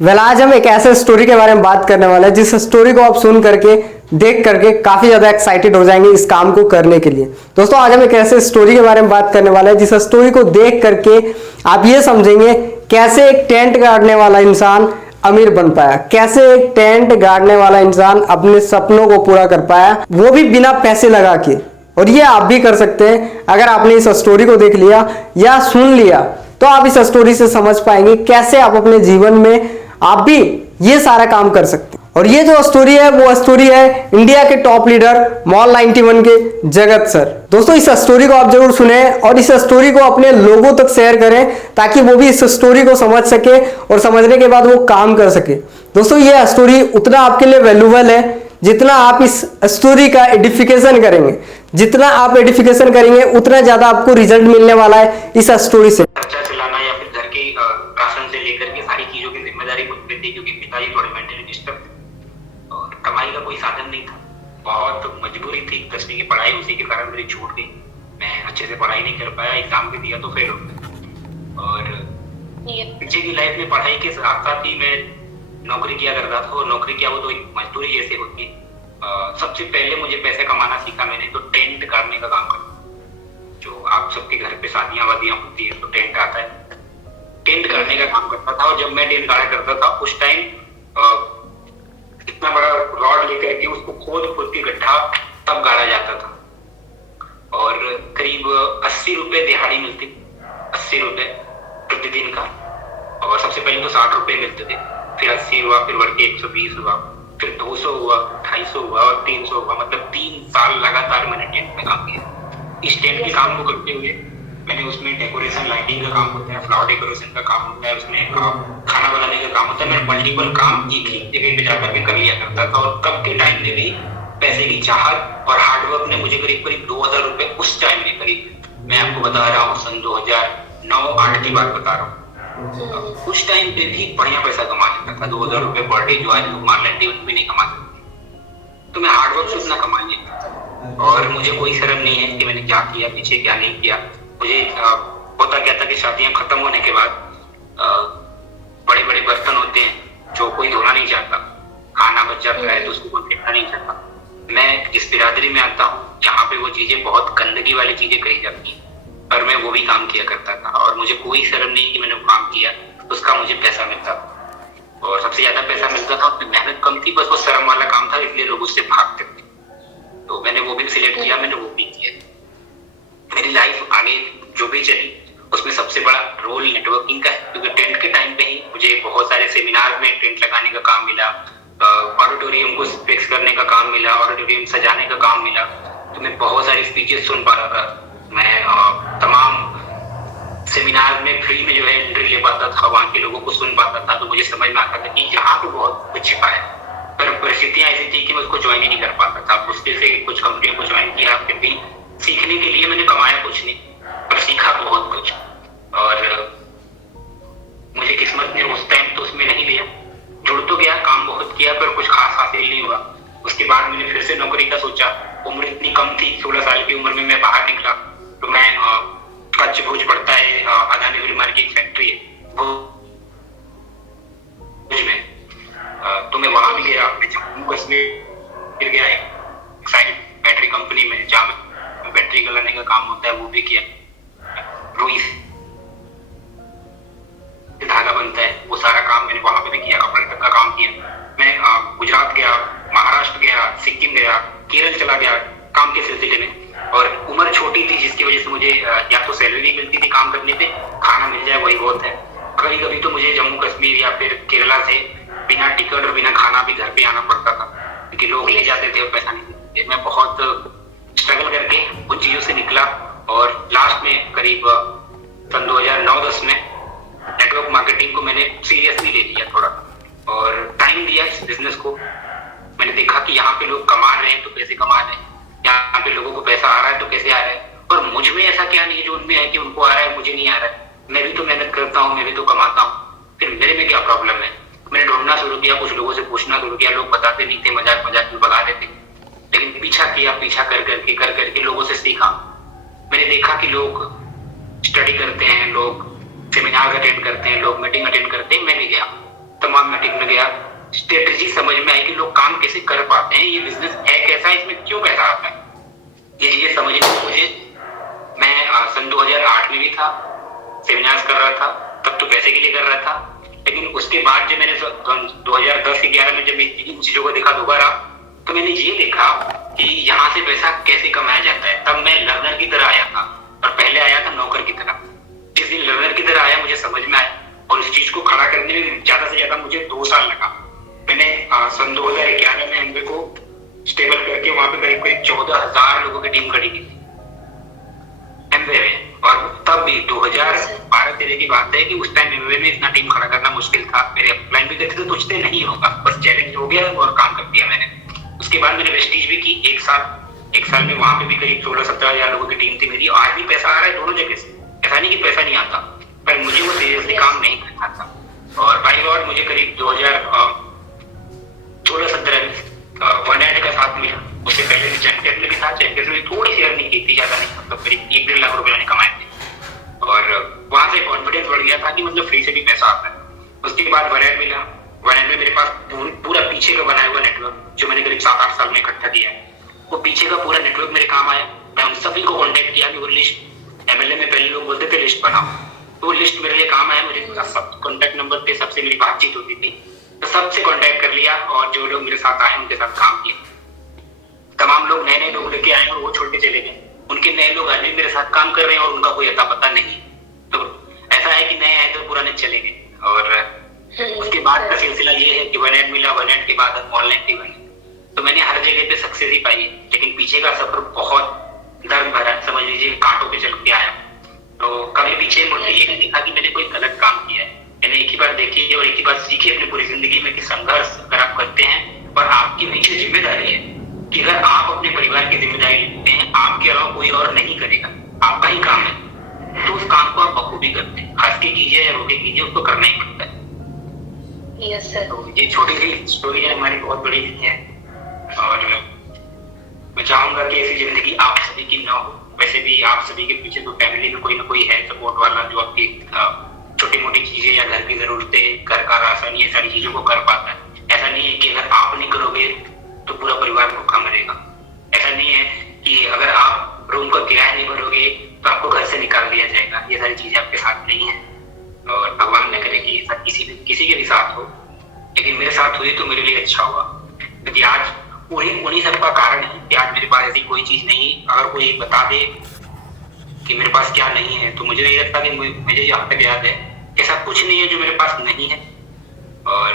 आज हम एक ऐसे स्टोरी के बारे में बात करने वाले हैं जिस स्टोरी को आप सुन करके देख करके काफी ज्यादा एक्साइटेड हो जाएंगे इस काम को करने के लिए। दोस्तों आज हम एक ऐसे स्टोरी के बारे में बात करने वाले हैं जिस स्टोरी को देख करके आप ये समझेंगे कैसे एक टेंट गाड़ने वाला इंसान अमीर बन पाया, कैसे एक टेंट गाड़ने वाला इंसान अपने सपनों को पूरा कर पाया, वो भी बिना पैसे लगा के। और ये आप भी कर सकते हैं अगर आपने इस स्टोरी को देख लिया या सुन लिया, तो आप इस स्टोरी से समझ पाएंगे कैसे आप अपने जीवन में आप भी ये सारा काम कर सकते हैं। और ये जो स्टोरी है वो स्टोरी है इंडिया के टॉप लीडर मॉल 91 के जगत सर। दोस्तों इस स्टोरी को आप जरूर सुने और इस स्टोरी को अपने लोगों तक शेयर करें ताकि वो भी इस स्टोरी को समझ सके और समझने के बाद वो काम कर सके। दोस्तों ये स्टोरी उतना आपके लिए वैल्यूबल है जितना आप इस स्टोरी का एडिफिकेशन करेंगे। जितना आप एडिफिकेशन करेंगे उतना ज्यादा आपको रिजल्ट मिलने वाला है इस स्टोरी से। खर्चा चलाना या फिर घर के राशन से लेकर के सारी चीजों की जिम्मेदारी खुद पे थी, क्योंकि पिताजी थोड़े मेंटली डिस्टर्ब थे और कमाई का कोई साधन नहीं था। बहुत मजबूरी थी, 10वीं की पढ़ाई उसी के कारण मेरी छूट गई। मैं अच्छे से पढ़ाई नहीं कर पाया, एग्जाम भी दिया तो फेल हो गया। और पीछे की लाइफ में पढ़ाई के साथ साथ ही मैं नौकरी किया करता था। और नौकरी किया वो तो एक मजदूरी जैसे होती है। सबसे पहले मुझे पैसे कमाना सीखा मैंने तो टेंट गाड़ने का काम करता। जो आप सबके घर पे शादियां वादियां होती है तो टेंट आता है, टेंट गाड़ने का काम करता था। और जब मैं टेंट गाड़ा करता था उस टाइम इतना बड़ा रॉड लेकर के उसको खोद के गड्ढा तब गाड़ा जाता था। और करीब 80 रुपए दिहाड़ी मिलती, 80 रुपए प्रतिदिन का। और सबसे पहले तो 60 रुपए मिलते थे, फिर 80 हुआ, फिर बढ़ के 120 हुआ, फिर 200 हुआ, 250 हुआ और 300 हुआ। मतलब 3 साल लगातार मैंने टेंट में काम किया। इस टेंट के काम को करते हुए मैंने उसमें डेकोरेशन, लाइटिंग का काम होता है, फ्लावर डेकोरेशन का काम होता है, उसमें खाना बनाने का काम होता है। मैं मल्टीपल काम एक ही जगह पे जाकर के कर लिया करता था। और तब के टाइम में भी पैसे की चाहत और हार्डवर्क ने मुझे करीब 2000 रुपए उस टाइम में, करीब मैं आपको बता रहा हूँ सन 2009-8 की बात बता रहा हूँ, उस टाइम पे भी बढ़िया पैसा कमा लेता था। 2000 रुपए पर डे जो आज लोग मान लेते भी नहीं कमा सकते। तो मैं हार्डवर्क से उतना कमा लिया और मुझे कोई शर्म नहीं है कि मैंने क्या किया, पीछे क्या नहीं किया। मुझे होता क्या था कि शादियां खत्म होने के बाद बड़े बड़े बर्तन होते हैं जो कोई धोना नहीं चाहता, खाना बच जाता है तो उसको कोई फेंकना नहीं चाहता। मैं जिस बिरादरी में आता हूँ जहाँ पे वो चीजें बहुत गंदगी वाली चीजें कही जाती हैं, पर मैं वो भी काम किया करता था। और मुझे कोई शर्म नहीं कि मैंने वो काम किया, उसका मुझे पैसा मिलता और सबसे ज्यादा पैसा मिलता था। उसमें मेहनत कम थी, बस वो शर्म वाला काम था, इसलिए लोग उससे भागते थे। तो मैंने वो भी सिलेक्ट किया, मैंने वो भी किया। मेरी लाइफ आगे जो भी चली उसमें सबसे बड़ा रोल नेटवर्किंग का है, क्योंकि टेंट के टाइम पे ही मुझे बहुत सारे सेमिनार में टेंट लगाने का काम मिला, ऑडिटोरियम को फिक्स करने का काम मिला, ऑडिटोरियम सजाने का काम मिला। तो मैं बहुत सारी स्पीचेस सुन पा रहा था। मैं तमाम सेमिनार में फ्री में जो है एंट्री ले पाता था, वहाँ के लोगों को सुन पाता था। तो मुझे समझ में आता था कि यहाँ पे बहुत कुछ छिपा है, पर परिस्थितियां ऐसी थी कि मैं उसको ज्वाइन ही नहीं कर पाता था। मुश्किल से कुछ कंपनियों को ज्वाइन किया, फिर भी सीखने के लिए मैंने कमाया कुछ नहीं, पर सीखा बहुत कुछ। और मुझे किस्मत ने उस टाइम तो उसमें नहीं लिया, जुड़ तो गया, काम बहुत किया, पर कुछ खास हासिल नहीं हुआ। उसके बाद मैंने फिर से नौकरी का सोचा। उम्र इतनी कम थी, 16 साल की उम्र में मैं बाहर निकला। तो मैं कच्छ भुज पड़ता है, अदानी विलमार की एक फैक्ट्री है भुज में, तो मैं वहां भी गया। मैं जम्मू कश्मीर गया एक साइड बैटरी कंपनी में, जहाँ बैटरी गलाने का काम होता है, वो भी किया। रुई से धागा बनता है, वो सारा काम मैंने वहां पे भी किया। कपड़े तक का काम किया। मैं गुजरात गया, महाराष्ट्र गया, सिक्किम गया, केरल चला गया काम के सिलसिले में। और उम्र छोटी थी जिसकी वजह से मुझे या तो सैलरी मिलती थी काम करने पे, खाना मिल जाए वही बहुत है। कभी कभी तो मुझे जम्मू कश्मीर या फिर केरला से बिना टिकट और बिना खाना भी घर पे आना पड़ता था, क्योंकि लोग ले जाते थे और पैसा नहीं देते। मैं बहुत स्ट्रगल करके उन चीजों से निकला और लास्ट में करीब सन 2009-10 में नेटवर्क मार्केटिंग को मैंने सीरियसली ले लिया थोड़ा, और टाइम दिया इस बिजनेस को। मैंने देखा कि यहाँ पे लोग कमा रहे हैं तो पैसे कमा रहे हैं, यहाँ पे लोगों को पैसा आ रहा है तो कैसे आ रहा है, और मुझ में ऐसा क्या नहीं है जो उनमें है कि उनको आ रहा है मुझे नहीं आ रहा है। मैं भी तो मेहनत करता हूँ, मैं भी तो कमाता हूँ, फिर मेरे में क्या प्रॉब्लम है। मैंने ढूंढना शुरू किया, कुछ लोगों से पूछना शुरू किया। लोग बताते नहीं थे, मजाक मजाक में भगा देते, लेकिन पीछा किया, पीछा कर करके लोगों से सीखा। मैंने देखा कि लोग स्टडी करते हैं, लोग सेमिनार अटेंड करते हैं, लोग मीटिंग अटेंड करते हैं। मैं भी गया तमाम मीटिंग में गया, स्ट्रेटेजी समझ में आई कि लोग काम कैसे कर पाते हैं, ये बिजनेस है कैसा, इसमें क्यों पैसा आता है, ये चीजें समझने को मुझे। मैं सन 2008 में भी था, सेमिनार्स कर रहा था, तब तो पैसे के लिए कर रहा था, लेकिन उसके बाद जब मैंने 2010-11 में जब इन चीजों को देखा दोबारा, तो मैंने ये देखा कि यहाँ से पैसा कैसे कमाया जाता है। तब मैं लर्नर की तरह आया था और पहले आया था नौकर की तरह। जिस दिन लर्नर की तरह आया मुझे समझ में आया और उस चीज को खड़ा करने में ज्यादा से ज्यादा मुझे 2 साल लगा। मैंने सन 2011 में एमवे को स्टेबल करके वहां पे करीब 14,000 लोगों की टीम खड़ी की थी एमवे में। और तब भी 2012-13 की बात है कि उस टाइम एमवे में इतना टीम खड़ा करना मुश्किल था। मेरे अपलाइन भी करते थे, सोचते नहीं होगा, बस चैलेंज हो गया और काम कर दिया मैंने। उसके बाद मैंने वेस्टीज भी की 1 साल में, वहां पे भी करीब 16-17 हजार लोगों की टीम थी मेरी। आज भी पैसा आ रहा है दोनों जगह से, ऐसा नहीं कि पैसा नहीं आता, पर मुझे वो सीरियसली काम नहीं करना था। और बाई गॉड मुझे करीब 2016-17 में वन एंड का साथ मिला। उससे पहले चैंपियंस में भी था, चैंपियंस में थोड़ी सी अर्निंग की थी, ज्यादा नहीं, मतलब करीब 1-1.5 लाख रुपए मैंने कमाए थे। और वहां से कॉन्फिडेंस बढ़ गया था कि मतलब फ्री से भी पैसा आता है। उसके बाद वन एंड मिला। वन एंड में मेरे पास पूरा पीछे का बनाया हुआ नेटवर्क जो मैंने करीब 7-8 साल में इकट्ठा किया है, वो पीछे का पूरा नेटवर्क मेरे काम आया। मैं उन सभी को कॉन्टेक्ट किया कि वो लिस्ट, एमएलए में पहले लोग बोलते थे लिस्ट बनाओ, तो वो लिस्ट मेरे लिए काम आया। मुझे सब कॉन्टेक्ट नंबर पे सबसे मेरी बातचीत होती थी, तो सबसे कॉन्टेक्ट कर लिया और जो लोग मेरे साथ आए उनके साथ काम किया। तमाम लोग नए लोग लेके आए और वो छोड़ के चले गए। उनके नए लोग आज भी मेरे साथ काम कर रहे हैं और उनका कोई अता पता नहीं। तो ऐसा है कि नए आए तो पुराने चले गए। और उसके बाद का सिलसिला ये है कि वन एंड मिला, वन एंड के बाद ऑनलाइन भी बनी। तो मैंने हर जगह पे सक्सेस ही पाई है, लेकिन पीछे का सफर बहुत दर्द भरा, समझ लीजिए कांटों पे चल के आया। तो कभी पीछे मुड़ के ये नहीं देखा कि मैंने कोई गलत काम किया है। मैंने एक ही बार देखी और एक ही बार सीखी अपनी पूरी जिंदगी में कि संघर्ष अगर आप करते हैं और आपके पीछे जिम्मेदारी है कि अगर आप अपने परिवार की जिम्मेदारी लेते हैं, आपके अलावा कोई और नहीं करेगा, आपका ही काम है, तो उस काम को आप बखूबी करते हैं। हंस के कीजिए या रो के कीजिए, उसको करना ही पड़ता है। Yes sir. तो ये छोटी सी स्टोरी है, हमारी बहुत बड़ी नहीं है। और मैं चाहूंगा कि ऐसी जिंदगी आप सभी की ना हो। वैसे भी आप सभी के पीछे तो फैमिली में कोई ना कोई है सपोर्ट वाला, जो आपकी छोटी मोटी चीजें या घर की जरूरतें, घर का राशन, ये सारी चीजों को कर पाता है। ऐसा नहीं है कि अगर आप नहीं करोगे तो पूरा परिवार भूखा मरेगा। ऐसा नहीं है कि अगर आप रूम का किराया नहीं भरोगे तो आपको घर से निकाल दिया जाएगा। ये सारी चीजें आपके साथ नहीं है और भगवान न करे कि ऐसा किसी के भी साथ हो, लेकिन मेरे साथ हुई तो मेरे लिए अच्छा हुआ। क्योंकि आज उन्हीं सब का कारण है कि आज मेरे पास ऐसी कोई चीज नहीं। अगर कोई बता दे कि मेरे पास क्या नहीं है तो मुझे नहीं लगता कि मुझे यहाँ तक याद है ऐसा कुछ नहीं है जो मेरे पास नहीं है। और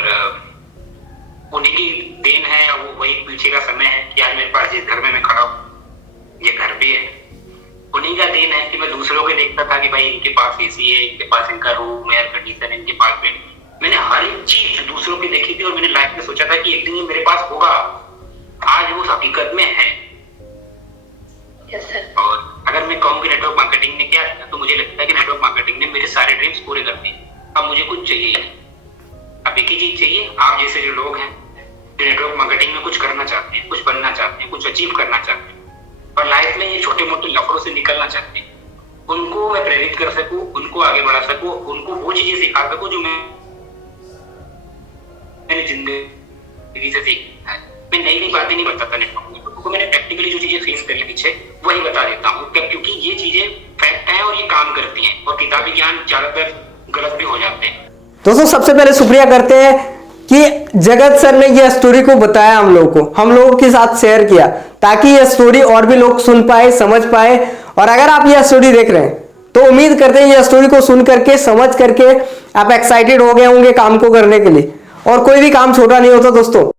उन्हीं की देन है, वो वही पीछे का समय है कि आज मेरे पास जिस घर में मैं खड़ा हूँ ये घर भी है। उन्हीं का देन है कि मैं दूसरों को देखता था कि भाई इनके पास एसी है, इनके पास इनका रूम, एयर कंडीशन है, इनके पास बेड। मैंने हर एक चीज दूसरों की देखी थी और मैंने लाइफ में सोचा था कि एक दिन ये मेरे पास होगा। आज वो हकीकत में है। Yes sir. और अगर मैं कहूँ कि नेटवर्क मार्केटिंग ने क्या किया, तो मुझे लगता है कि नेटवर्क मार्केटिंग ने मेरे सारे ड्रीम्स पूरे कर दिए। अब मुझे कुछ चाहिए नहीं। अब एक ही चीज चाहिए, आप जैसे जो लोग हैं जो नेटवर्क मार्केटिंग में कुछ करना चाहते हैं, कुछ बनना चाहते हैं, कुछ अचीव करना चाहते हैं और लाइफ में ये छोटे मोटे लफड़ों से निकलना चाहते हैं, उनको मैं प्रेरित कर सकूं, उनको आगे बढ़ा सकूं, उनको वो चीजें सिखा सकूं जो मैंने जिंदगी से सीखा है। मैं नई बातें नहीं बताता नेटवर्क को, मैंने प्रैक्टिकली जो चीजें फेस कर ली पीछे वही बता देता हूँ, क्योंकि ये चीजें फैक्ट है और ये काम करती हैं और किताबी ज्ञान ज्यादातर गलत भी हो जाते हैं। दोस्तों सबसे पहले शुक्रिया करते हैं कि जगत सर ने यह स्टोरी को बताया हम लोगों के साथ शेयर किया, ताकि यह स्टोरी और भी लोग सुन पाए, समझ पाए। और अगर आप यह स्टोरी देख रहे हैं तो उम्मीद करते हैं यह स्टोरी को सुन करके, समझ करके आप एक्साइटेड हो गए होंगे काम को करने के लिए। और कोई भी काम छोटा नहीं होता दोस्तों।